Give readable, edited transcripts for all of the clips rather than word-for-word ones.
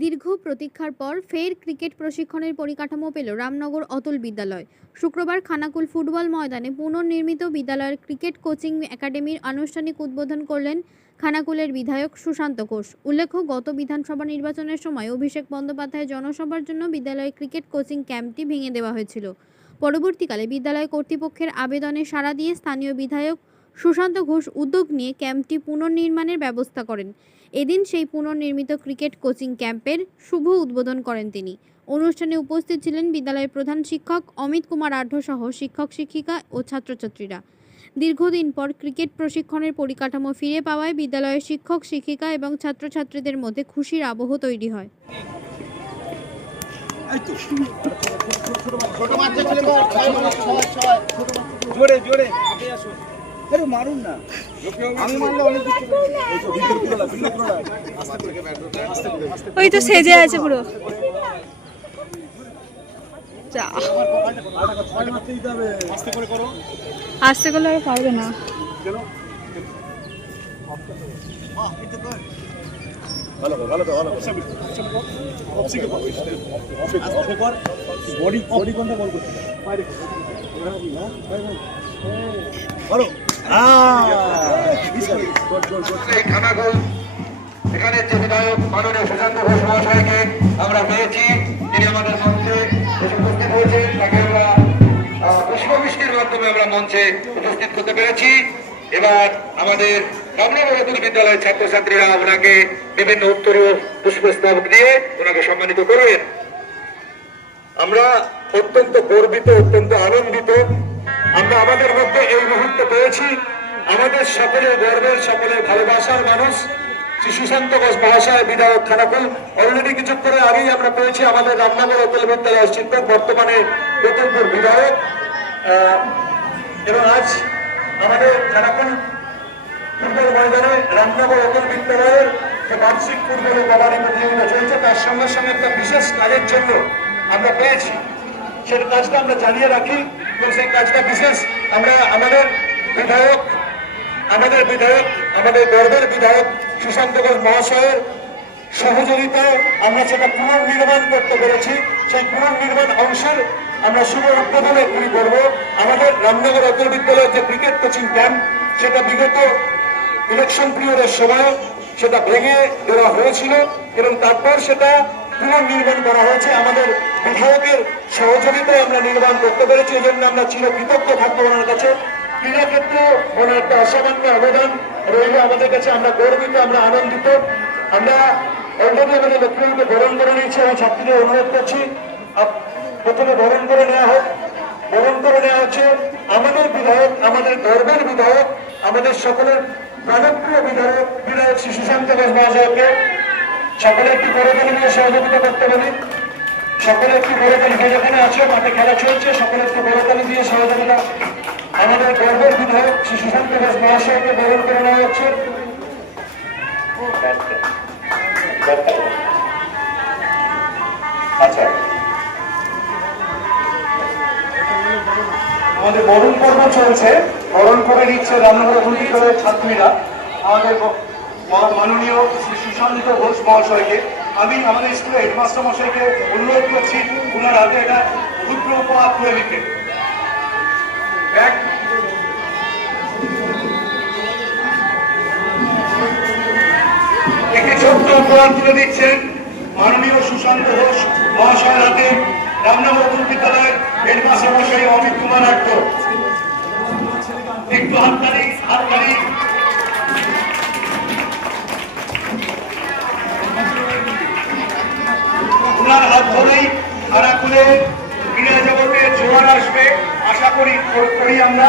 দীর্ঘ প্রতীক্ষার পর ফের ক্রিকেট প্রশিক্ষণের পরিকাঠামো পেল রামনগর অতুল বিদ্যালয়। শুক্রবার খানাকুল ফুটবল ময়দানে পুনর্নির্মিত বিদ্যালয়ের ক্রিকেট কোচিং একাডেমির আনুষ্ঠানিক উদ্বোধন করলেন খানাকুলের বিধায়ক সুশান্ত ঘোষ। উল্লেখ্য, গত বিধানসভা নির্বাচনের সময় অভিষেক বন্দ্যোপাধ্যায়ের জনসভার জন্য বিদ্যালয়ের ক্রিকেট কোচিং ক্যাম্পটি ভেঙে দেওয়া হয়েছিল। পরবর্তীকালে বিদ্যালয় কর্তৃপক্ষের আবেদনে সাড়া দিয়ে স্থানীয় বিধায়ক সুশান্ত ঘোষ উদ্যোগ নিয়ে ক্যাম্পটি পুনর্নির্মাণের ব্যবস্থা করেন। এদিন সেই পুনর্নির্মিত ক্রিকেট কোচিং ক্যাম্পের শুভ উদ্বোধন করেন তিনি। অনুষ্ঠানে উপস্থিত ছিলেন বিদ্যালয়ের প্রধান শিক্ষক অমিত কুমার আঢ্য সহ শিক্ষক শিক্ষিকা ও ছাত্রছাত্রীরা। দীর্ঘদিন পর ক্রিকেট প্রশিক্ষণের পরিকাঠামো ফিরে পাওয়ায় বিদ্যালয়ের শিক্ষক শিক্ষিকা এবং ছাত্রছাত্রীদের মধ্যে খুশির আবহ তৈরি হয়। ওই তো সেজে আছে পুরো। আস্তে করলে আর পারবে না। এখানে যে বিধায়ক মাননীয় সুশান্ত ঘোষ মহাশয়কে আমরা পেয়েছি, তিনি আমাদের মঞ্চে উপস্থিত হয়েছেন। তাকে আমরা পুষ্পবৃষ্টির মাধ্যমে আমরা মঞ্চে উপস্থিত করতে পেরেছি। এবার আমাদের রামনগর অতুল বিদ্যালয়ের ছাত্রছাত্রীরা ওনাকে বিভিন্ন উত্তরীয় পুষ্পস্তবক দিয়ে ওনাকে সম্মানিত করবেন। আমরা অত্যন্ত গর্বিত, অত্যন্ত আনন্দিত। আমরা আমাদের মধ্যে এই মুহূর্তে পেয়েছি আমাদের সকলের গর্বের, সকলের ভালোবাসার মানুষ শ্রী সুশান্ত ঘোষ মহাশয়, বিধায়ক খানাকুল। অলরেডি কিছুক্ষণ আগেই আমরা পেয়েছি আমাদের রামনগর অতুল বিদ্যালয়ের শিক্ষক, বর্তমানে বেতনপুর বিধায়ক। এবং আজ আমাদের খানাকুল ফুটবল ময়দানে রামনগর অতুল বিদ্যালয়ের যে বার্ষিক ফুটবল ও কবাডি প্রতিযোগিতা চলছে, তার সঙ্গে সঙ্গে একটা বিশেষ কাজের জন্য আমরা পেয়েছি। সেই কাজটা আমরা জানিয়ে রাখি এবং সেই কাজটা বিশেষ আমরা আমাদের গর্বের বিধায়ক সুশান্ত ঘোষ মহাশয়ের সহযোগিতায় আমরা সেটা পুনর্নির্মাণ করতে পেরেছি। সেই পুনর্নির্মাণ অংশের আমরা শুভ উদ্বোধন এখনই করবো। আমাদের রামনগর অতুল বিদ্যালয়ের যে ক্রিকেট কোচিং ক্যাম্প, সেটা বিগত ইলেকশন পিরিয়ডের সময় সেটা ভেঙে দেওয়া হয়েছিল এবং তারপর সেটা পুনর্নির্মাণ করা হয়েছে। আমাদের বিধায়কের সহযোগিতায় আমরা নির্মাণ করতে পেরেছি। এই জন্য আমরা চিরকৃতজ্ঞ থাকবো ওনার কাছে। ক্রীড়া ক্ষেত্রে ওনার একটা অসামান্য অবদান রইল আমাদের কাছে। আমরা গর্বিত, আমরা আনন্দিত। আমরা অলরেডি আমাদের লক্ষ্মীকে বরণ করে নিয়েছি এবং ছাত্রীদের অনুরোধ করছি প্রথমে বরণ করে নেওয়া হোক। বরণ করে নেওয়া হচ্ছে আমাদের বিধায়ক, আমাদের গর্বের বিধায়ক, আমাদের সকলের প্রাণপ্রিয় বিধায়ক শ্রী সুশান্ত ঘোষ মহাশয়কে। সকলে একটি বড়তালি নিয়ে সহযোগিতা করতে পারি। সকলে একটি বড়তালি, যেখানে আছে মাঠে খেলা চলছে, সকলে একটি বড়তালি দিয়ে সহযোগিতা। আমাদের গর্বের বিধায়ক শ্রী সুশান্ত ঘোষ মহাশয়কে বরণ করে নেওয়া হচ্ছে। আচ্ছা, আমাদের বরণ পর্ব চলছে। বরণ করে নিচ্ছে রামনগর অতুল বিদ্যালয়ের ছাত্রীরা আমাদের মাননীয় শ্রী সুশান্ত ঘোষ মহাশয়কে। আমি আমাদের স্কুলের হেডমাস্টার মশাইকে অনুরোধ করছি ওনার হাতে একটা ক্ষুদ্র উপহার তুলে দিতে। একটি ছোট্ট উপহার তুলে দিচ্ছেন মাননীয় সুশান্ত ঘোষ মহাশয়ের হাতে রামনগর অতুল বিদ্যালয়ের হেডমাস্টার মশাই অমিত কুমার আঢ্য। একটু হাততালি। ওনার হাত ধরেই খানাকুলে ক্রীড়া জগতে জোয়ার আসবে আশা করি আমরা।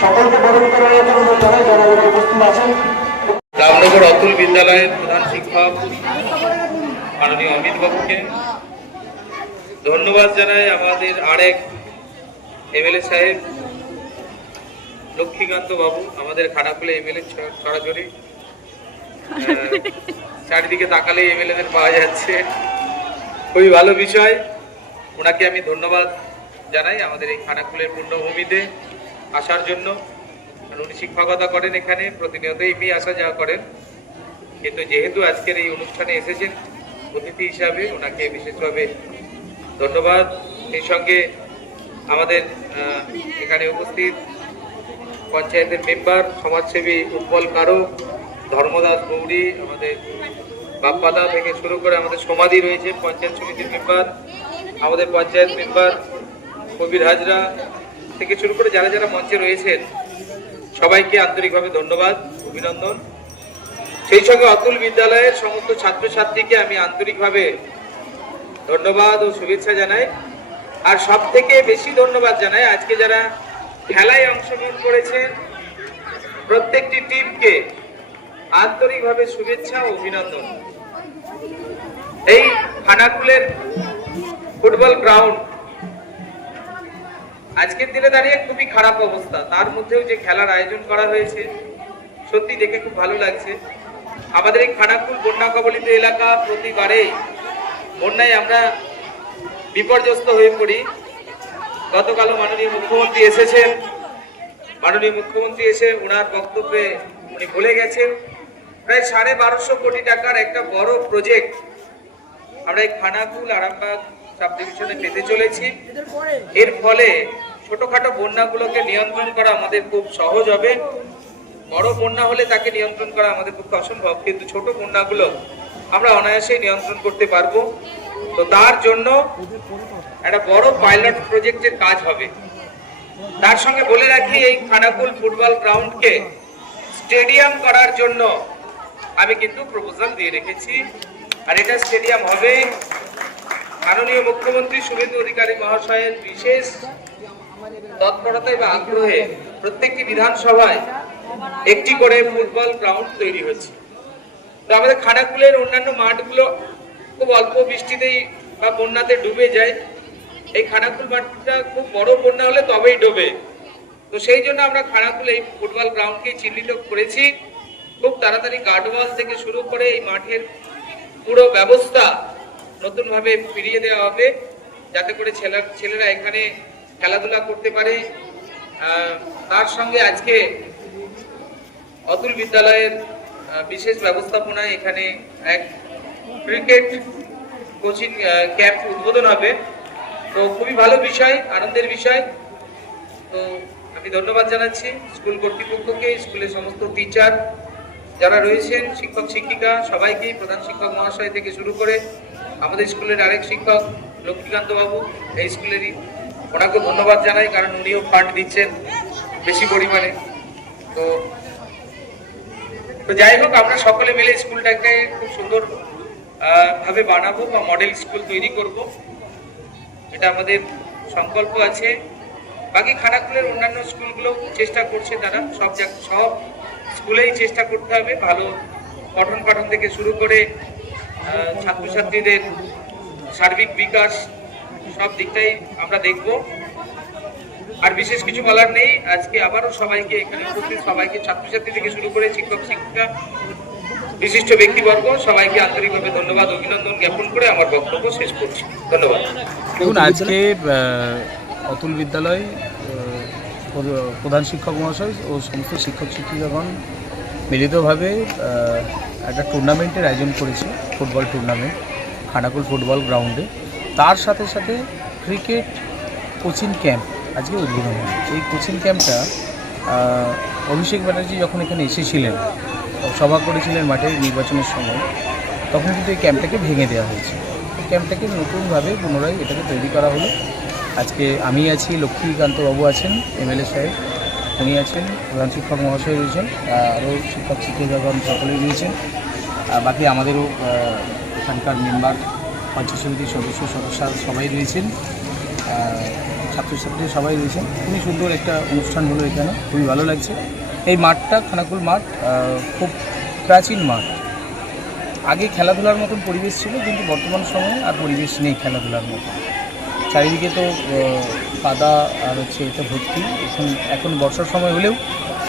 সকলকে বরণ করার জন্য যারা উপস্থিত আছেন। রামনগর অতুল বিদ্যালয়ের প্রধান শিক্ষক মাননীয় অমিত বাবুকে ধন্যবাদ জানাই। আমাদের আরেক এমএলএ সাহেব লক্ষ্মীকান্ত বাবু, আমাদের খানাকুলে এমএলএ সরাসরি চারিদিকে তাকালে এমএলএদের পাওয়া যাচ্ছে, খুবই ভালো বিষয়। ওনাকে আমি ধন্যবাদ জানাই আমাদের এই খানাকুলের পূর্ণভূমিতে আসার জন্য। উনি শিক্ষকতা করেন, এখানে প্রতিনিয়ত এমনি আসা যাওয়া করেন। কিন্তু যেহেতু আজকের এই অনুষ্ঠানে এসেছেন অতিথি হিসাবে, ওনাকে বিশেষভাবে ধন্যবাদ। সেই সঙ্গে আমাদের এখানে উপস্থিত পঞ্চায়েতের মেম্বার, সমাজসেবী উৎপল কারক, ধর্মদাস গৌরী, আমাদের বাপ্পাদা থেকে শুরু করে আমাদের সমাধি রয়েছে পঞ্চায়েত সমিতির মেম্বার, আমাদের পঞ্চায়েত মেম্বার কবির হাজরা থেকে শুরু করে যারা যারা মঞ্চে রয়েছেন সবাইকে আন্তরিকভাবে ধন্যবাদ, অভিনন্দন। সেই সঙ্গে অতুল বিদ্যালয়ের সমস্ত ছাত্রছাত্রীকে আমি আন্তরিকভাবে ধন্যবাদ ও শুভেচ্ছা জানাই। আর সব থেকে বেশি ধন্যবাদ জানাই আজকে যারা খেলায় অংশগ্রহণ করেছেন প্রত্যেকটি টিমকে আন্তরিকভাবে শুভেচ্ছা ও অভিনন্দন। এই খানাকুলের ফুটবল গ্রাউন্ড আজকের দিনে দাঁড়িয়ে খুবই খারাপ অবস্থা, তার মধ্যেও যে খেলার আয়োজন করা হয়েছে সত্যি দেখে খুব ভালো লাগছে। আমাদের এই খানাকুল বন্যা কবলিত এলাকা প্রতিবারেই বন্যায় আমরা বিপর্যস্ত হয়ে পড়ি। গতকালও মাননীয় মুখ্যমন্ত্রী এসেছেন, মাননীয় মুখ্যমন্ত্রী এসে ওনার বক্তব্যে উনি বলে গেছেন প্রায় 1250 কোটি টাকার একটা বড় প্রজেক্ট আমরা এই খানাকুল আরামবাগ সাব ডিভিশনে পেতে চলেছি। এর ফলে ছোটখাটো বন্যাগুলোকে নিয়ন্ত্রণ করা আমাদের খুব সহজ হবে। বড় বন্যা হলে তাকে নিয়ন্ত্রণ করা আমাদের পক্ষে অসম্ভব, কিন্তু ছোট বন্যাগুলো আমরা অনায়াসেই নিয়ন্ত্রণ করতে পারবো। তো তার জন্য একটা বড় পাইলট প্রজেক্টের কাজ হবে। তার সঙ্গে বলে রাখি এই খানাকুল ফুটবল গ্রাউন্ডকে স্টেডিয়াম করার জন্য আমি কিন্তু প্রপোজাল দিয়ে রেখেছি। আর এটা স্টেডিয়াম হবে মাননীয় মুখ্যমন্ত্রী শুভেন্দু অধিকারী মহাশয়ের বিশেষ তৎপরতায় বা আগ্রহে প্রত্যেকটি বিধানসভায় একটি করে ফুটবল গ্রাউন্ড তৈরি হচ্ছে। তো আমাদের খানাকুলের অন্যান্য মাঠগুলো খুব অল্প বৃষ্টিতেই বা বন্যাতে ডুবে যায়, এই খানাকুল মাঠটা খুব বড় বন্যা হলে তবেই ডোবে। তো সেই জন্য আমরা খানাকুল এই ফুটবল গ্রাউন্ডকে চিহ্নিত করেছি। খুব তাড়াতাড়ি গার্ডওয়াল থেকে শুরু করে এই মাঠের পুরো ব্যবস্থা নতুনভাবে ফিরিয়ে দেওয়া হবে, যাতে করে ছেলেরা এখানে খেলাধুলা করতে পারে। তার সঙ্গে আজকে অতুল বিদ্যালয়ের বিশেষ ব্যবস্থাপনায় এখানে এক ক্রিকেট কোচিং ক্যাম্প উদ্বোধন হবে। তো খুবই ভালো বিষয়, আনন্দের বিষয়। তো আমি ধন্যবাদ জানাচ্ছি স্কুল কর্তৃপক্ষকে, স্কুলের সমস্ত টিচার যারা রয়েছেন, শিক্ষক শিক্ষিকা সবাইকে, প্রধান শিক্ষক মহাশয় থেকে শুরু করে আমাদের স্কুলের আরেক শিক্ষক লক্ষ্মীকান্ত বাবু এই স্কুলেরই, ওনাকে ধন্যবাদ জানাই, কারণ উনিও ফান্ড দিচ্ছেন বেশি পরিমাণে। তো যাই হোক, আমরা সকলে মিলে স্কুলটাকে খুব সুন্দর ভাবে বানাবো বা মডেল স্কুল তৈরি করব, এটা আমাদের সংকল্প আছে। বাকি খানাকুলের অন্যান্য স্কুলগুলো চেষ্টা করছে, তারা সব স্কুলেই চেষ্টা করতে হবে ভালো পঠন পাঠন থেকে শুরু করে ছাত্রছাত্রীদের সার্বিক বিকাশ সব দিকটাই আমরা দেখব। আর বিশেষ কিছু বলার নেই। আজকে আবারও সবাইকে এখানে উপস্থিত সবাইকে, ছাত্রছাত্রী থেকে শুরু করে শিক্ষক শিক্ষিকা বিশিষ্ট ব্যক্তিবর্গ সবাইকে আন্তরিকভাবে ধন্যবাদ অভিনন্দন জ্ঞাপন করে আমার বক্তব্য শেষ করছি। ধন্যবাদ। দেখুন, আজকে অতুল বিদ্যালয় প্রধান শিক্ষক মহাশয় ও সমস্ত শিক্ষক শিক্ষিকাগণ মিলিতভাবে একটা টুর্নামেন্টের আয়োজন করেছে, ফুটবল টুর্নামেন্ট খানাকুল ফুটবল গ্রাউন্ডে। তার সাথে সাথে ক্রিকেট কোচিং ক্যাম্প আজকে উদ্বোধন হয়েছে। এই কোচিং ক্যাম্পটা অভিষেক ব্যানার্জি যখন এখানে এসেছিলেন, সভা করেছিলেন মাঠের নির্বাচনের সময়, তখন কিন্তু এই ক্যাম্পটাকে ভেঙে দেওয়া হয়েছে। এই ক্যাম্পটাকে নতুনভাবে পুনরায় এটাকে তৈরি করা হলো। আজকে আমি আছি, লক্ষ্মীকান্ত বাবু আছেন, এমএলএ সাহেব উনি আছেন, প্রধান শিক্ষক মহাশয় রয়েছেন, আরও শিক্ষক শিক্ষিকাগণ সকলেই রয়েছেন, বাকি আমাদেরও এখানকার মেম্বার, পঞ্চায়েত সমিতির সদস্য সবাই রয়েছেন, ছাত্রছাত্রী সবাই রয়েছেন। খুবই সুন্দর একটা অনুষ্ঠান হলো এখানে, খুবই ভালো লাগছে। এই মাঠটা খানাকুল মাঠ খুব প্রাচীন মাঠ। আগে খেলাধুলার মতন পরিবেশ ছিল, কিন্তু বর্তমান সময়ে আর পরিবেশ নেই খেলাধুলার মতন। চারিদিকে তো কাদা আর হচ্ছে এটা ভর্তি। এখন বর্ষার সময় হলেও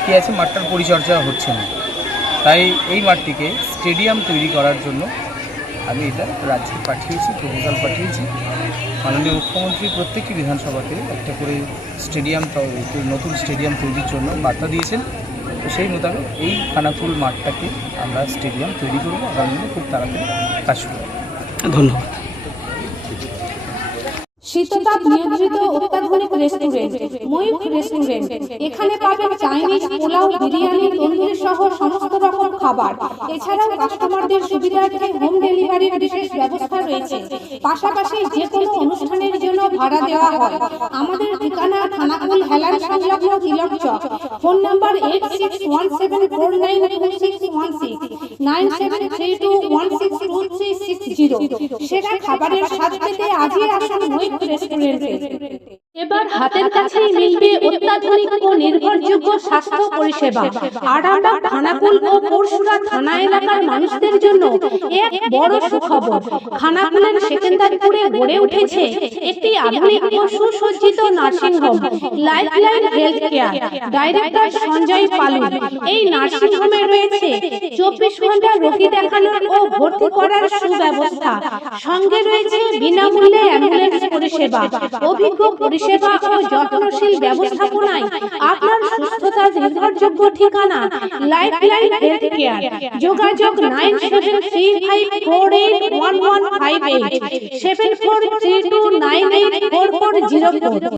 কী আছে, মাঠটার পরিচর্যা হচ্ছে না। তাই এই মাঠটিকে স্টেডিয়াম তৈরি করার জন্য আমি এটা রাজ্যে পাঠিয়েছি, প্রপোজাল পাঠিয়েছি। মাননীয় মুখ্যমন্ত্রী প্রত্যেকটি বিধানসভাতে একটা করে স্টেডিয়াম, নতুন স্টেডিয়াম তৈরির জন্য বার্তা দিয়েছেন। তো সেই মোতাবেক এই খানাকুল মাঠটাকে আমরা স্টেডিয়াম তৈরি করবো আগামী দিনে খুব তাড়াতাড়ি কাজ শুরু হবে। ধন্যবাদ। শীততাপ নিয়ন্ত্রিত অত্যাধুনিক রেস্টুরেন্ট ময়ূখ রেস্টুরেন্ট। এখানে পাবেন চাইনিজ, পোলাও, বিরিয়ানি, তন্দুরি সহ সমস্ত রকম খাবার। এছাড়াও কাস্টমারদের সুবিধার্থে হোম ডেলিভারির বিশেষ ব্যবস্থা রয়েছে। পাশাপাশি যে কোনো অনুষ্ঠানের জন্য ভাড়া দেওয়া হয়। আমাদের ঠিকানা খানাকুল হেলান সংলগ্ন তিলক চক। Phone number 8617492616 9732162360। সেরা খাবারের স্বাদ পেতে আজই আসুন ময়ূখ রেস্টুরেন্টে। এবার হাতের কাছেই মিলবে অত্যাধুনিক ও নির্ভরযোগ্য স্বাস্থ্য পরিষেবা। আরামবাগ, খানাকুল ও পরশুরা থানা এলাকার মানুষদের জন্য এক বড় সুখবর। খানাকুলের সেকেন্দারপুরে গড়ে উঠেছে একটি আধুনিক ও সুসজ্জিত nursing home, lifeline health care. Director Sanjay Palu. এই নার্সিং হোমে রয়েছে 24 ঘন্টা রোগী দেখানোর ও ভর্তি করার সুব্যবস্থা। সঙ্গে রয়েছে বিনামূল্যে অ্যাম্বুলেন্স পরিষেবা। অভিজ্ঞ পরিষেবা ও যত্নশীল ব্যবস্থাপনায় আপনার সুস্থতার নির্ভরযোগ্য ঠিকানা লাইফলাইন হেলথ কেয়ার। যোগাযোগ 9735481158 7432984404।